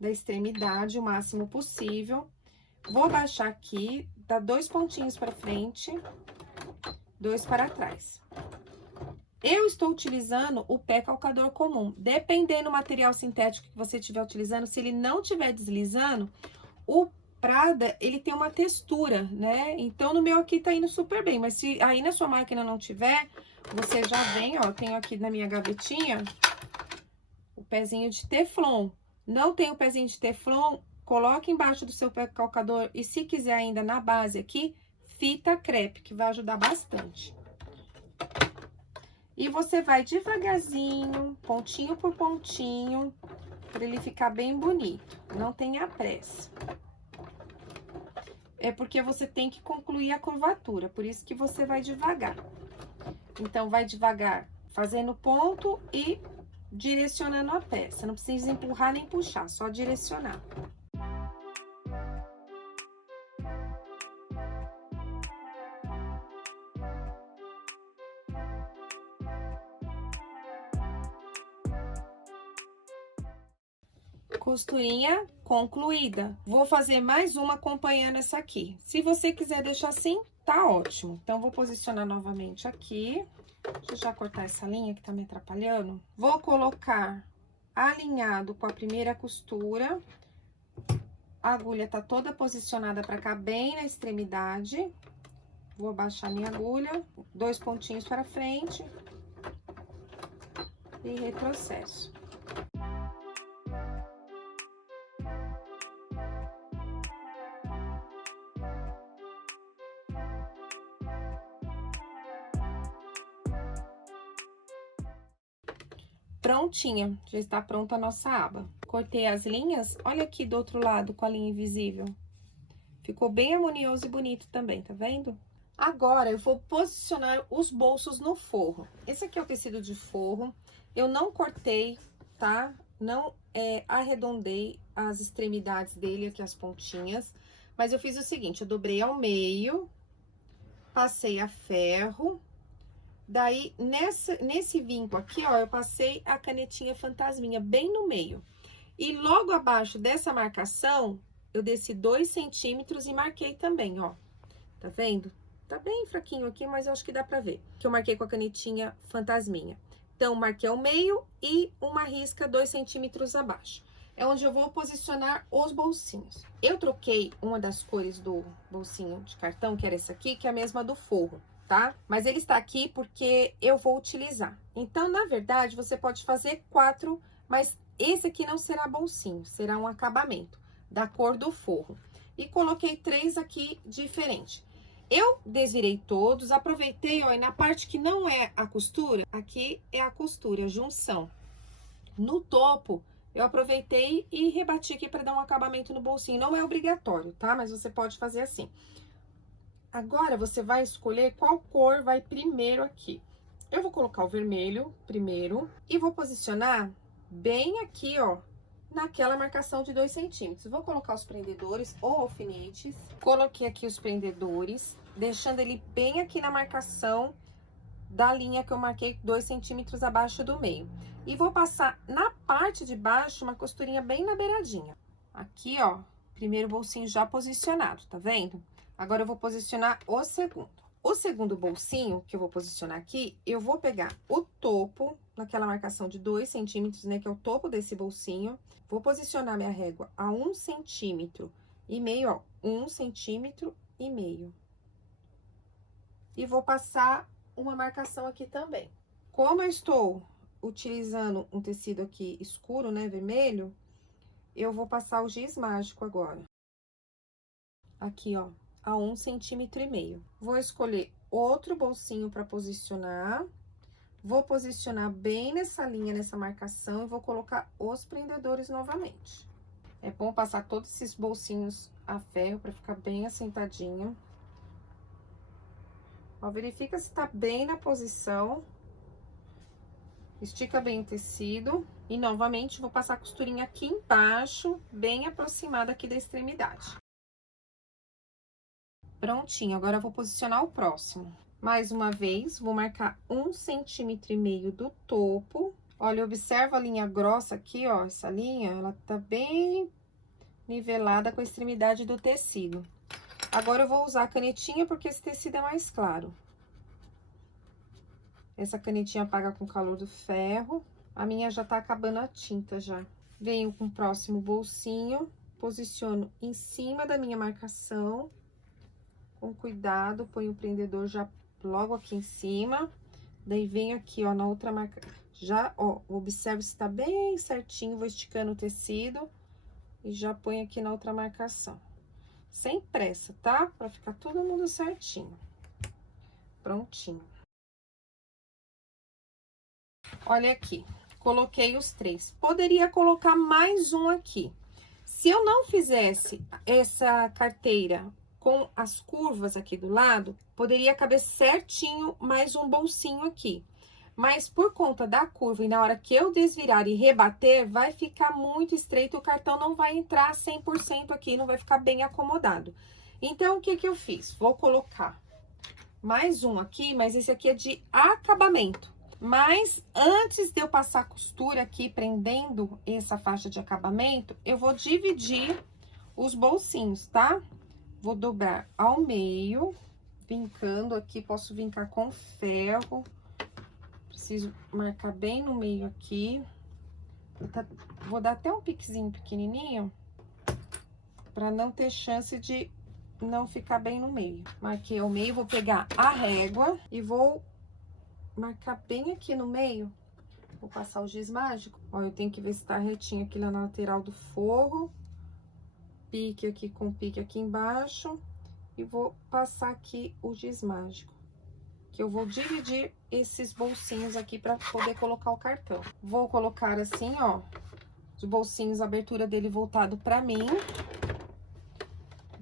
da extremidade o máximo possível. Vou baixar aqui, dar 2 pontinhos para frente, 2 para trás. Eu estou utilizando o pé calcador comum. Dependendo do material sintético que você estiver utilizando, se ele não estiver deslizando, o Prada, ele tem uma textura, né? Então, no meu aqui tá indo super bem. Mas se aí na sua máquina não tiver, você já vem, ó, eu tenho aqui na minha gavetinha o pezinho de teflon. Não tem o pezinho de teflon, coloque embaixo do seu pé calcador e se quiser ainda na base aqui, fita crepe, que vai ajudar bastante. E você vai devagarzinho, pontinho por pontinho, para ele ficar bem bonito. Não tenha pressa. É porque você tem que concluir a curvatura, por isso que você vai devagar. Então, vai devagar, fazendo ponto e direcionando a peça. Não precisa empurrar nem puxar, só direcionar. Costurinha concluída. Vou fazer mais uma acompanhando essa aqui. Se você quiser deixar assim, tá ótimo. Então, vou posicionar novamente aqui. Deixa eu já cortar essa linha que tá me atrapalhando. Vou colocar alinhado com a primeira costura. A agulha tá toda posicionada pra cá, bem na extremidade. Vou abaixar minha agulha, 2 pontinhos para frente. E retrocesso. Prontinha, já está pronta a nossa aba. Cortei as linhas, olha aqui do outro lado com a linha invisível. Ficou bem harmonioso e bonito também, tá vendo? Agora, eu vou posicionar os bolsos no forro. Esse aqui é o tecido de forro, eu não cortei, tá? Não arredondei as extremidades dele, aqui as pontinhas. Mas eu fiz o seguinte, eu dobrei ao meio, passei a ferro. Daí, nesse vinco aqui, ó, eu passei a canetinha fantasminha bem no meio. E logo abaixo dessa marcação, eu desci 2 centímetros e marquei também, ó. Tá vendo? Tá bem fraquinho aqui, mas eu acho que dá pra ver. Que eu marquei com a canetinha fantasminha. Então, marquei ao meio e uma risca 2 centímetros abaixo. É onde eu vou posicionar os bolsinhos. Eu troquei uma das cores do bolsinho de cartão, que era esse aqui, que é a mesma do forro. Tá? Mas ele está aqui porque eu vou utilizar. Então, na verdade, você pode fazer 4, mas esse aqui não será bolsinho, será um acabamento. da cor do forro. E coloquei 3 aqui diferentes. Eu desvirei todos, aproveitei, ó, e na parte que não é a costura, aqui é a costura, a junção. No topo, eu aproveitei e rebati aqui para dar um acabamento no bolsinho. Não é obrigatório, tá? Mas você pode fazer assim. Agora, você vai escolher qual cor vai primeiro aqui. Eu vou colocar o vermelho primeiro e vou posicionar bem aqui, ó, naquela marcação de 2 centímetros. Vou colocar os prendedores ou alfinetes. Coloquei aqui os prendedores, deixando ele bem aqui na marcação da linha que eu marquei 2 centímetros abaixo do meio. E vou passar na parte de baixo uma costurinha bem na beiradinha. Aqui, ó, primeiro bolsinho já posicionado, tá vendo? Agora eu vou posicionar o segundo. O segundo bolsinho que eu vou posicionar aqui, eu vou pegar o topo, naquela marcação de 2 centímetros, né, que é o topo desse bolsinho. Vou posicionar minha régua a 1,5 centímetro, ó, 1,5 centímetro. E vou passar uma marcação aqui também. Como eu estou utilizando um tecido aqui escuro, né, vermelho, eu vou passar o giz mágico agora. Aqui, ó, a 1,5 centímetro. Vou escolher outro bolsinho para posicionar. Vou posicionar bem nessa linha, nessa marcação, e vou colocar os prendedores novamente. É bom passar todos esses bolsinhos a ferro para ficar bem assentadinho. Ó, verifica se tá bem na posição. Estica bem o tecido. E, novamente, vou passar a costurinha aqui embaixo, bem aproximada aqui da extremidade. Prontinho, agora eu vou posicionar o próximo. Mais uma vez, vou marcar 1,5 centímetro do topo. Olha, observa a linha grossa aqui, ó, essa linha, ela tá bem nivelada com a extremidade do tecido. Agora, eu vou usar a canetinha, porque esse tecido é mais claro. Essa canetinha apaga com o calor do ferro. A minha já tá acabando a tinta já. Venho com o próximo bolsinho, posiciono em cima da minha marcação. Com cuidado, ponho o prendedor já logo aqui em cima. Daí, venho aqui, ó, na outra marca. Já, ó, observe se tá bem certinho, vou esticando o tecido. E já ponho aqui na outra marcação. Sem pressa, tá? Pra ficar todo mundo certinho. Prontinho. Olha aqui, coloquei os 3. Poderia colocar mais um aqui. Se eu não fizesse essa carteira com as curvas aqui do lado, poderia caber certinho mais um bolsinho aqui. Mas por conta da curva e na hora que eu desvirar e rebater, vai ficar muito estreito, o cartão não vai entrar 100% aqui, não vai ficar bem acomodado. Então, o que que eu fiz? Vou colocar mais um aqui, mas esse aqui é de acabamento. Mas antes de eu passar a costura aqui, prendendo essa faixa de acabamento, eu vou dividir os bolsinhos, tá? Vou dobrar ao meio, vincando aqui, posso vincar com ferro. Preciso marcar bem no meio aqui. Vou dar até um piquezinho pequenininho, pra não ter chance de não ficar bem no meio. Marquei ao meio, vou pegar a régua e vou marcar bem aqui no meio. Vou passar o giz mágico. Ó, eu tenho que ver se tá retinho aqui na lateral do forro. Pique aqui com pique aqui embaixo. E vou passar aqui o giz mágico. Que eu vou dividir esses bolsinhos aqui pra poder colocar o cartão. Vou colocar assim, ó, os bolsinhos, a abertura dele voltado pra mim.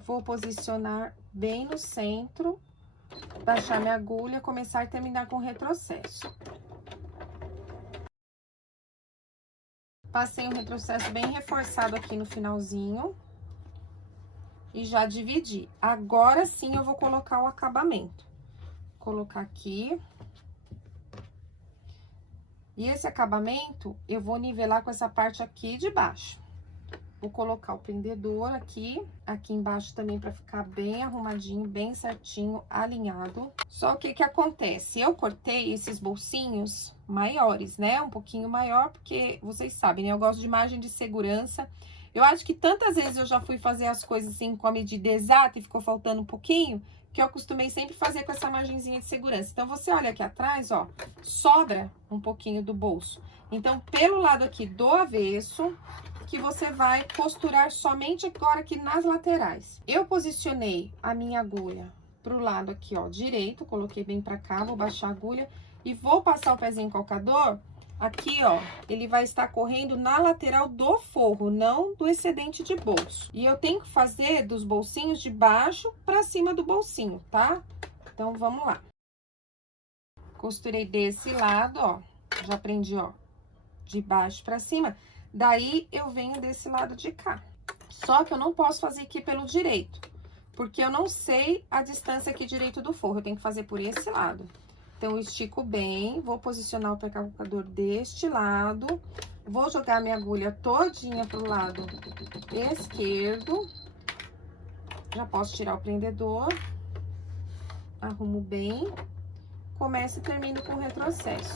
Vou posicionar bem no centro. Baixar minha agulha, começar e terminar com retrocesso. Passei um retrocesso bem reforçado aqui no finalzinho. E já dividi. Agora sim eu vou colocar o acabamento. Vou colocar aqui. E esse acabamento eu vou nivelar com essa parte aqui de baixo. Vou colocar o prendedor aqui embaixo também pra ficar bem arrumadinho, bem certinho, alinhado. Só que o que acontece? Eu cortei esses bolsinhos maiores, né? Um pouquinho maior, porque vocês sabem, né? Eu gosto de margem de segurança. Eu acho que tantas vezes eu já fui fazer as coisas assim com a medida exata e ficou faltando um pouquinho, que eu costumei sempre fazer com essa margenzinha de segurança. Então, você olha aqui atrás, ó, sobra um pouquinho do bolso. Então, pelo lado aqui do avesso, que você vai costurar somente agora aqui nas laterais. Eu posicionei a minha agulha pro lado aqui, ó, direito, coloquei bem pra cá, vou baixar a agulha e vou passar o pezinho calcador aqui, ó, ele vai estar correndo na lateral do forro, não do excedente de bolso. E eu tenho que fazer dos bolsinhos de baixo pra cima do bolsinho, tá? Então, vamos lá. Costurei desse lado, ó, já prendi, ó, de baixo pra cima. Daí, eu venho desse lado de cá. Só que eu não posso fazer aqui pelo direito, porque eu não sei a distância aqui direito do forro. Eu tenho que fazer por esse lado. Então, eu estico bem, vou posicionar o precalcador deste lado. Vou jogar minha agulha todinha pro lado esquerdo. Já posso tirar o prendedor. Arrumo bem. Começo e termino com retrocesso.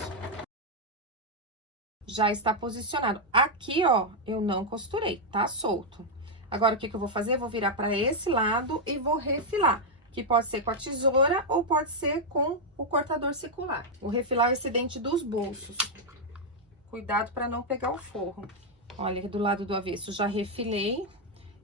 Já está posicionado. Aqui, ó, eu não costurei, tá solto. Agora, o que que eu vou fazer? Eu vou virar para esse lado e vou refilar. Que pode ser com a tesoura ou pode ser com o cortador circular. Vou refilar o excedente dos bolsos. Cuidado para não pegar o forro. Olha, do lado do avesso já refilei.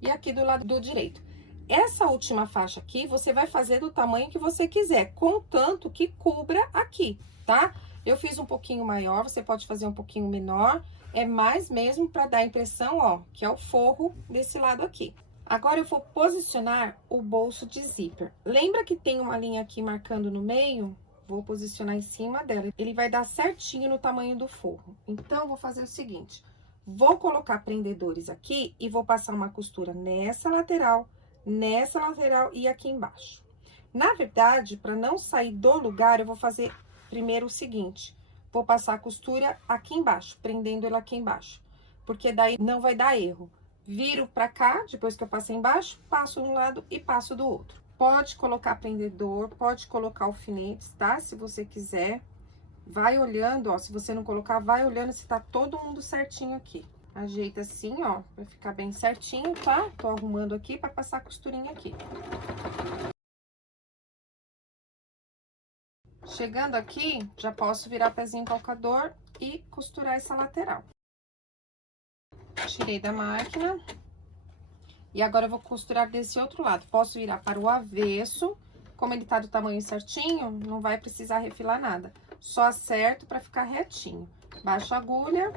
E aqui do lado do direito. Essa última faixa aqui, você vai fazer do tamanho que você quiser, contanto que cubra aqui, tá? Eu fiz um pouquinho maior, você pode fazer um pouquinho menor. É mais mesmo para dar a impressão, ó, que é o forro desse lado aqui. Agora, eu vou posicionar o bolso de zíper. Lembra que tem uma linha aqui marcando no meio? Vou posicionar em cima dela. Ele vai dar certinho no tamanho do forro. Então, vou fazer o seguinte. Vou colocar prendedores aqui e vou passar uma costura nessa lateral e aqui embaixo. Na verdade, para não sair do lugar, eu vou fazer primeiro o seguinte. Vou passar a costura aqui embaixo, prendendo ela aqui embaixo. Porque daí não vai dar erro. Viro pra cá, depois que eu passei embaixo, passo de um lado e passo do outro. Pode colocar prendedor, pode colocar alfinetes, tá? Se você quiser. Vai olhando, ó, se você não colocar, vai olhando se tá todo mundo certinho aqui. Ajeita assim, ó, pra ficar bem certinho, tá? Tô arrumando aqui pra passar a costurinha aqui. Chegando aqui, já posso virar pezinho calcador e costurar essa lateral. Tirei da máquina. E agora eu vou costurar desse outro lado. Posso virar para o avesso. Como ele tá do tamanho certinho, não vai precisar refilar nada. Só acerto para ficar retinho. Baixo a agulha.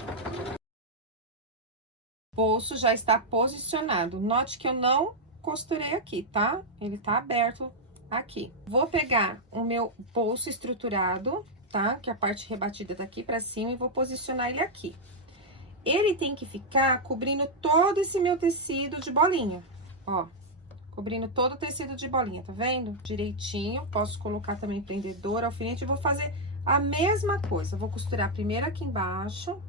O bolso já está posicionado. Note que eu não costurei aqui, tá? Ele tá aberto aqui. Vou pegar o meu bolso estruturado, tá? Que é a parte rebatida daqui para cima e vou posicionar ele aqui. Ele tem que ficar cobrindo todo esse meu tecido de bolinha, ó. Cobrindo todo o tecido de bolinha, tá vendo? Direitinho, posso colocar também prendedor, alfinete, e vou fazer a mesma coisa. Vou costurar primeiro aqui embaixo.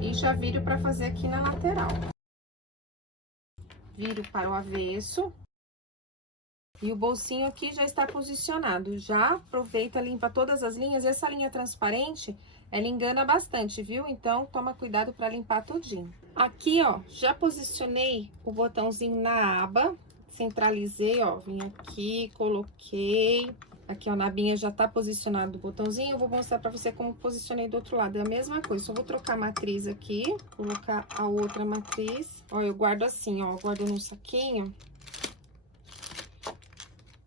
E já viro pra fazer aqui na lateral. Viro para o avesso. E o bolsinho aqui já está posicionado. Já aproveita, limpa todas as linhas. Essa linha transparente, ela engana bastante, viu? Então, toma cuidado para limpar tudinho. Aqui, ó, já posicionei o botãozinho na aba. Centralizei, ó, vim aqui, coloquei. Aqui, ó, na abinha já tá posicionado o botãozinho. Eu vou mostrar pra você como posicionei do outro lado. É a mesma coisa, só vou trocar a matriz aqui, colocar a outra matriz. Ó, eu guardo assim, ó, guardo num saquinho.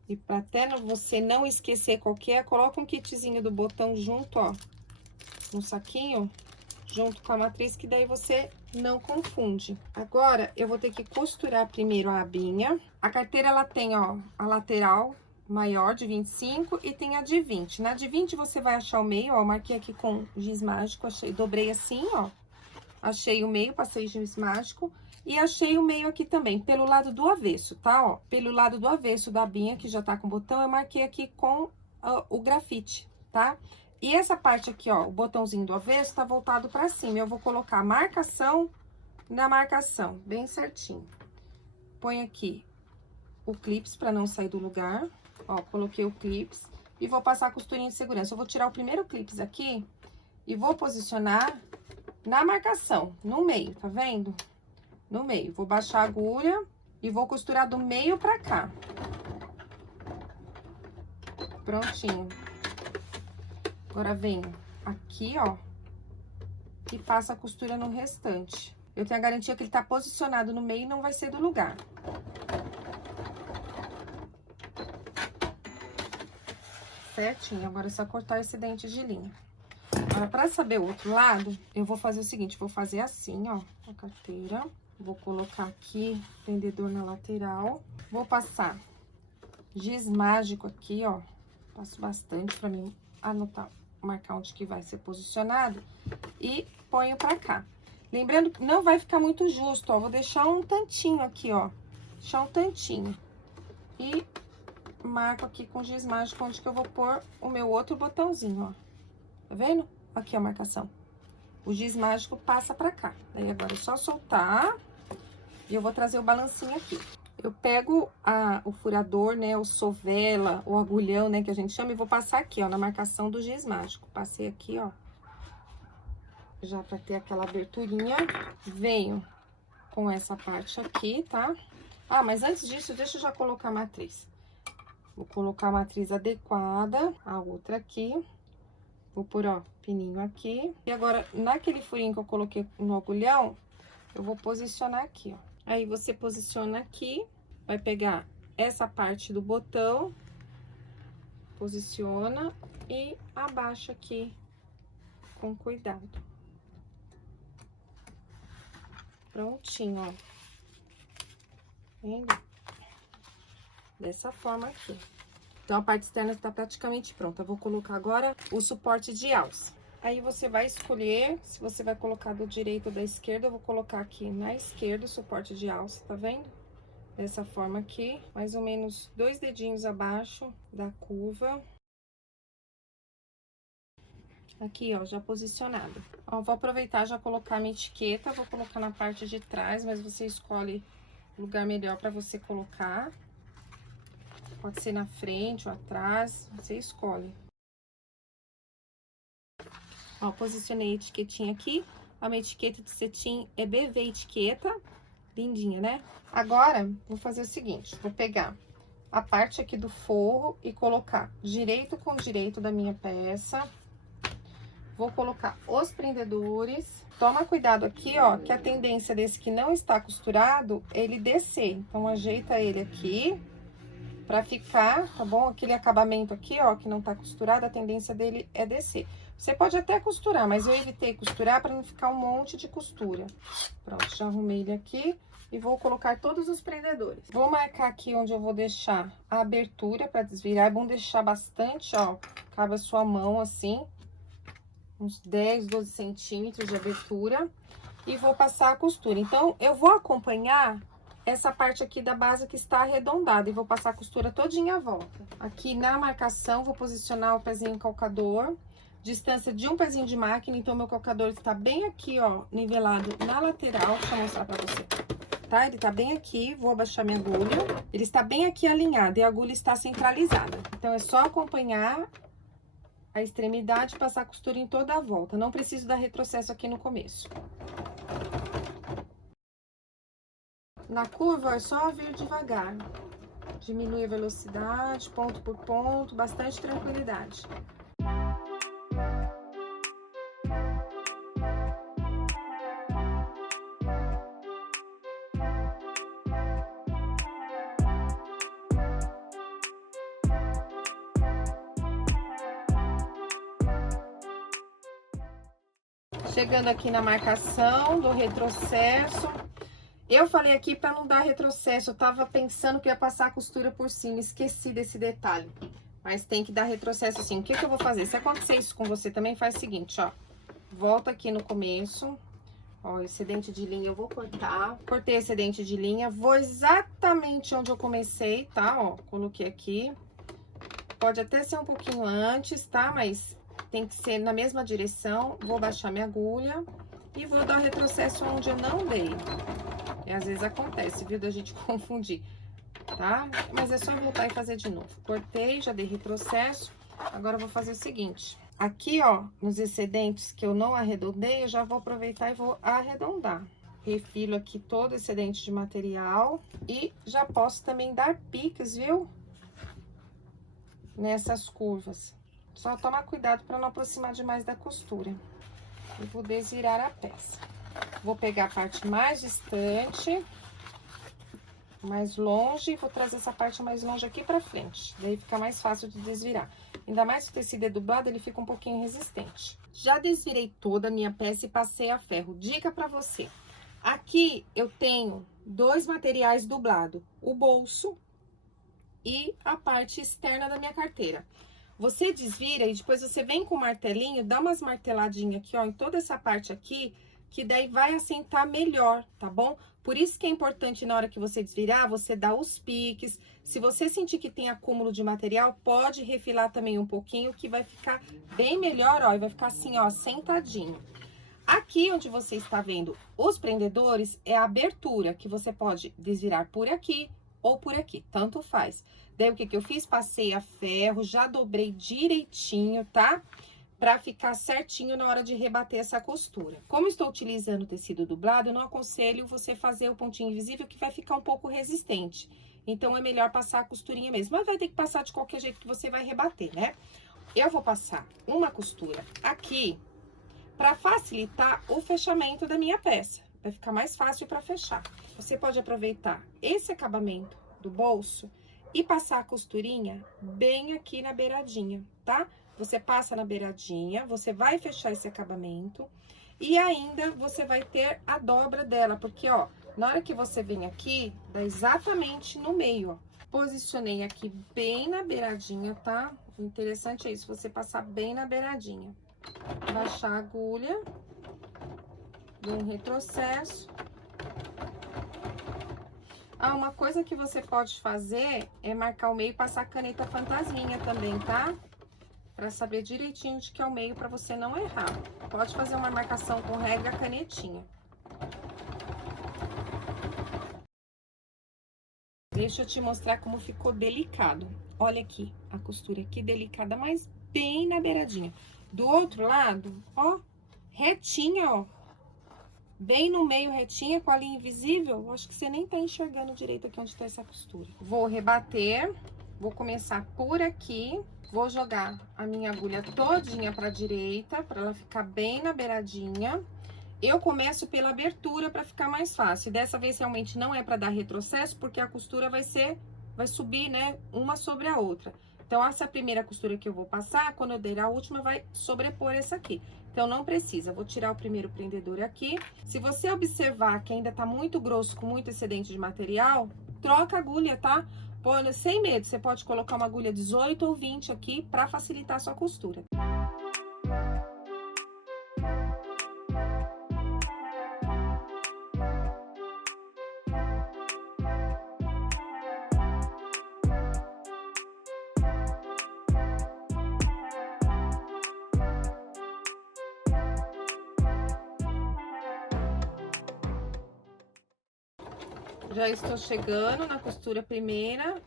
E pra até você não esquecer qual que é, coloca um kitzinho do botão junto, ó, no saquinho, junto com a matriz, que daí você não confunde. Agora, eu vou ter que costurar primeiro a abinha. A carteira, ela tem, ó, a lateral maior de 25 e tem a de 20. Na de 20, você vai achar o meio, ó, eu marquei aqui com giz mágico, achei, dobrei assim, ó. Achei o meio, passei giz mágico. E achei o meio aqui também, pelo lado do avesso, tá? Ó, pelo lado do avesso da abinha, que já tá com botão, eu marquei aqui com o grafite, tá? E essa parte aqui, ó, o botãozinho do avesso tá voltado pra cima. Eu vou colocar a marcação na marcação, bem certinho. Põe aqui o clips pra não sair do lugar. Ó, coloquei o clips e vou passar a costurinha de segurança. Eu vou tirar o primeiro clips aqui e vou posicionar na marcação, no meio, tá vendo? No meio, vou baixar a agulha e vou costurar do meio pra cá. Prontinho. Agora, venho aqui, ó. e passo a costura no restante. Eu tenho a garantia que ele tá posicionado no meio e não vai ser do lugar. Certinho, agora é só cortar esse dente de linha. Agora, pra saber o outro lado, eu vou fazer o seguinte, vou fazer assim, ó, a carteira. Vou colocar aqui, prendedor na lateral. Vou passar giz mágico aqui, ó. Passo bastante pra mim anotar, marcar onde que vai ser posicionado. E ponho pra cá. Lembrando que não vai ficar muito justo, ó. Vou deixar um tantinho aqui, ó. Deixar um tantinho. E marco aqui com giz mágico onde que eu vou pôr o meu outro botãozinho, ó. Tá vendo? Aqui a marcação. O giz mágico passa pra cá. Daí agora é só soltar. E eu vou trazer o balancinho aqui. Eu pego o furador, né, o sovela, o agulhão, né, que a gente chama, e vou passar aqui, ó, na marcação do giz mágico. Passei aqui, ó. Já pra ter aquela aberturinha. Venho com essa parte aqui, tá? Ah, mas antes disso, deixa eu já colocar a matriz. Vou colocar a matriz adequada, a outra aqui. Vou pôr, ó, pininho aqui. E agora, naquele furinho que eu coloquei no agulhão, eu vou posicionar aqui, ó. Aí, você posiciona aqui, vai pegar essa parte do botão, posiciona e abaixa aqui com cuidado. Prontinho, ó. Vendo? Dessa forma aqui. Então, a parte externa está praticamente pronta. Vou colocar agora o suporte de alça. Aí, você vai escolher se você vai colocar do direito ou da esquerda. Eu vou colocar aqui na esquerda o suporte de alça, tá vendo? Dessa forma aqui, mais ou menos 2 dedinhos abaixo da curva. Aqui, ó, já posicionado. Ó, vou aproveitar já colocar minha etiqueta. Vou colocar na parte de trás, mas você escolhe o lugar melhor para você colocar. Pode ser na frente ou atrás, você escolhe. Ó, posicionei a etiquetinha aqui. A minha etiqueta de cetim é BV Etiqueta. Lindinha, né? Agora, vou fazer o seguinte, vou pegar a parte aqui do forro e colocar direito com direito da minha peça. Vou colocar os prendedores. Toma cuidado aqui, ó, que a tendência desse que não está costurado, ele descer. Então, ajeita ele aqui pra ficar, tá bom? Aquele acabamento aqui, ó, que não tá costurado, a tendência dele é descer. Você pode até costurar, mas eu evitei costurar pra não ficar um monte de costura. Pronto, já arrumei ele aqui. E vou colocar todos os prendedores. Vou marcar aqui onde eu vou deixar a abertura pra desvirar. É bom deixar bastante, ó, cabe a sua mão assim. Uns 10, 12 centímetros de abertura. E vou passar a costura. Então, eu vou acompanhar essa parte aqui da base que está arredondada. E vou passar a costura todinha à volta. Aqui na marcação, vou posicionar o pezinho calcador. Distância de um pezinho de máquina. Então, meu calcador está bem aqui, ó, nivelado na lateral. Deixa eu mostrar pra você. Tá? Ele tá bem aqui, vou abaixar minha agulha. Ele está bem aqui alinhado e a agulha está centralizada. Então, é só acompanhar a extremidade e passar a costura em toda a volta. Não preciso dar retrocesso aqui no começo. Na curva, é só vir devagar. Diminui a velocidade, ponto por ponto, bastante tranquilidade. Chegando aqui na marcação do retrocesso. Eu falei aqui para não dar retrocesso, eu tava pensando que ia passar a costura por cima, esqueci desse detalhe. Mas tem que dar retrocesso sim. O que que eu vou fazer? Se acontecer isso com você também, faz o seguinte, ó. Volta aqui no começo. Ó, excedente de linha eu vou cortar. Cortei excedente de linha, vou exatamente onde eu comecei, tá? Ó, coloquei aqui. Pode até ser um pouquinho antes, tá? Mas tem que ser na mesma direção. Vou baixar minha agulha e vou dar retrocesso onde eu não dei. E às vezes acontece, viu, da gente confundir, tá? Mas é só voltar e fazer de novo. Cortei, já dei retrocesso. Agora eu vou fazer o seguinte. Aqui, ó, nos excedentes que eu não arredondei, eu já vou aproveitar e vou arredondar. Refilo aqui todo o excedente de material e já posso também dar piques, viu? Nessas curvas. Só tomar cuidado para não aproximar demais da costura. E vou desvirar a peça. Vou pegar a parte mais distante, mais longe, vou trazer essa parte mais longe aqui pra frente. Daí fica mais fácil de desvirar. Ainda mais se o tecido é dublado, ele fica um pouquinho resistente. Já desvirei toda a minha peça e passei a ferro. Dica pra você. Aqui eu tenho dois materiais dublados. O bolso e a parte externa da minha carteira. Você desvira e depois você vem com o martelinho, dá umas marteladinhas aqui, ó, em toda essa parte aqui, que daí vai assentar melhor, tá bom? Por isso que é importante na hora que você desvirar, você dá os piques. Se você sentir que tem acúmulo de material, pode refilar também um pouquinho, que vai ficar bem melhor, ó, e vai ficar assim, ó, sentadinho. Aqui onde você está vendo os prendedores, é a abertura, que você pode desvirar por aqui ou por aqui, tanto faz. Daí, o que que eu fiz? Passei a ferro, já dobrei direitinho, tá? Pra ficar certinho na hora de rebater essa costura. Como estou utilizando tecido dublado, eu não aconselho você fazer o pontinho invisível, que vai ficar um pouco resistente. Então, é melhor passar a costurinha mesmo. Mas vai ter que passar de qualquer jeito que você vai rebater, né? Eu vou passar uma costura aqui, para facilitar o fechamento da minha peça. Vai ficar mais fácil para fechar. Você pode aproveitar esse acabamento do bolso e passar a costurinha bem aqui na beiradinha, tá? Você passa na beiradinha, você vai fechar esse acabamento e ainda você vai ter a dobra dela, porque, ó, na hora que você vem aqui, dá exatamente no meio, ó. Posicionei aqui bem na beiradinha, tá? O interessante é isso, você passar bem na beiradinha. Baixar a agulha, dou um retrocesso. Ah, uma coisa que você pode fazer é marcar o meio e passar a caneta fantasminha também, tá? Pra saber direitinho de que é o meio, pra você não errar. Pode fazer uma marcação com régua canetinha. Deixa eu te mostrar como ficou delicado. Olha aqui, a costura aqui delicada, mas bem na beiradinha. Do outro lado, ó, retinha, ó. Bem no meio, retinha, com a linha invisível. Acho que você nem tá enxergando direito aqui onde tá essa costura. Vou rebater, vou começar por aqui. Vou jogar a minha agulha todinha pra direita, pra ela ficar bem na beiradinha. Eu começo pela abertura pra ficar mais fácil. Dessa vez, realmente, não é pra dar retrocesso, porque a costura vai subir, né, uma sobre a outra. Então, essa primeira costura que eu vou passar, quando eu der a última, vai sobrepor essa aqui. Então, não precisa. Vou tirar o primeiro prendedor aqui. Se você observar que ainda tá muito grosso, com muito excedente de material, troca a agulha, tá? Põe sem medo. Você pode colocar uma agulha 18 ou 20 aqui pra facilitar a sua costura. Já estou chegando na costura primeira,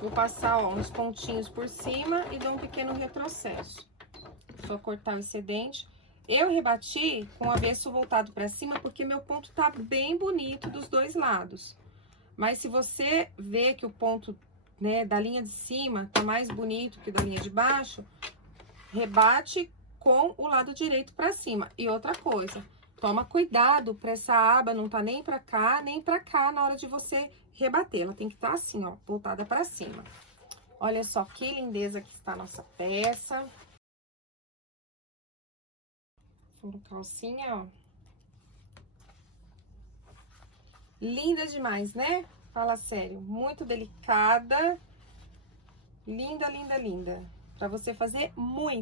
vou passar, ó, uns pontinhos por cima e dou um pequeno retrocesso. Vou cortar o excedente. Eu rebati com o avesso voltado para cima, porque meu ponto tá bem bonito dos dois lados. Mas se você vê que o ponto, né, da linha de cima tá mais bonito que da linha de baixo, rebate com o lado direito para cima. E outra coisa, toma cuidado para essa aba não tá nem para cá, nem para cá na hora de você rebater. Ela tem que estar assim, ó, voltada para cima. Olha só que lindeza que está a nossa peça. Vou calcinha, ó. Linda demais, né? Fala sério, muito delicada. Linda, linda, linda. Para você fazer muito.